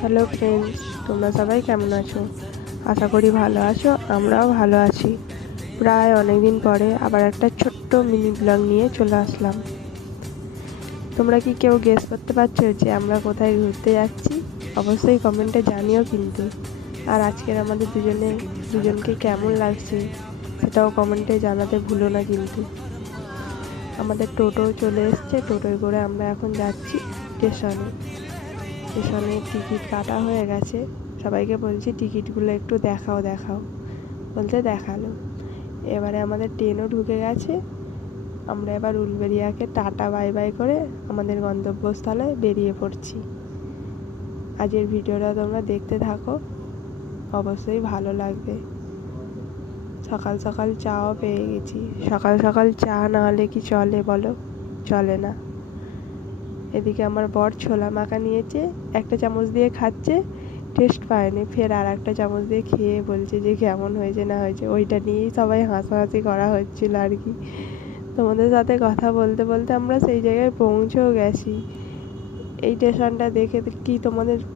Hello friends, তোমরা সবাই কেমন আছো? আশা করি ভালো আছো। আমরাও ভালো আছি। প্রায় অনেক দিন পরে আবার একটা ছোট্ট মিনি ব্লগ নিয়ে চলে আসলাম। তোমরা কি কেউ গেস করতে পারছো যে আমরা কোথায় ঘুরতে যাচ্ছি? অবশ্যই কমেন্টে জানিও কিন্তু। আর আজকের আমাদের দুজনকে কেমন লাগছে সেটাও কমেন্টে জানাতে ভুলো না কিন্তু। আমাদের টোটো চলে এসছে, টোটোয় করে আমরা এখন যাচ্ছি স্টেশনে। স্টেশনে টিকিট কাটা হয়ে গেছে। সবাইকে বলছি টিকিটগুলো একটু দেখাও বলতে দেখালো। এবারে আমাদের ট্রেনও ঢুকে গেছে। আমরা এবার উলুবেড়িয়াকে টাটা বাই বাই করে আমাদের গন্তব্যস্থলে বেরিয়ে পড়ছি। আজকের ভিডিওটা তোমরা দেখতে থাকো, অবশ্যই ভালো লাগবে। সকাল সকাল চাও পেয়ে গেছি। সকাল সকাল চা না হলে কি চলে বলো? চলে না। এদিকে আমার বর ছোলা মাখা নিয়েছে, একটা চামচ দিয়ে খাচ্ছে, টেস্ট পায়নি, ফের আর একটা চামচ দিয়ে খেয়ে বলছে যে কেমন হয়েছে না হয়েছে। ওইটা নিয়েই সবাই হাসাহাসি করা হচ্ছিল আর কি। তোমাদের সাথে কথা বলতে বলতে আমরা সেই জায়গায় পৌঁছেও গেছি। এই স্টেশনটা দেখে কি তোমাদের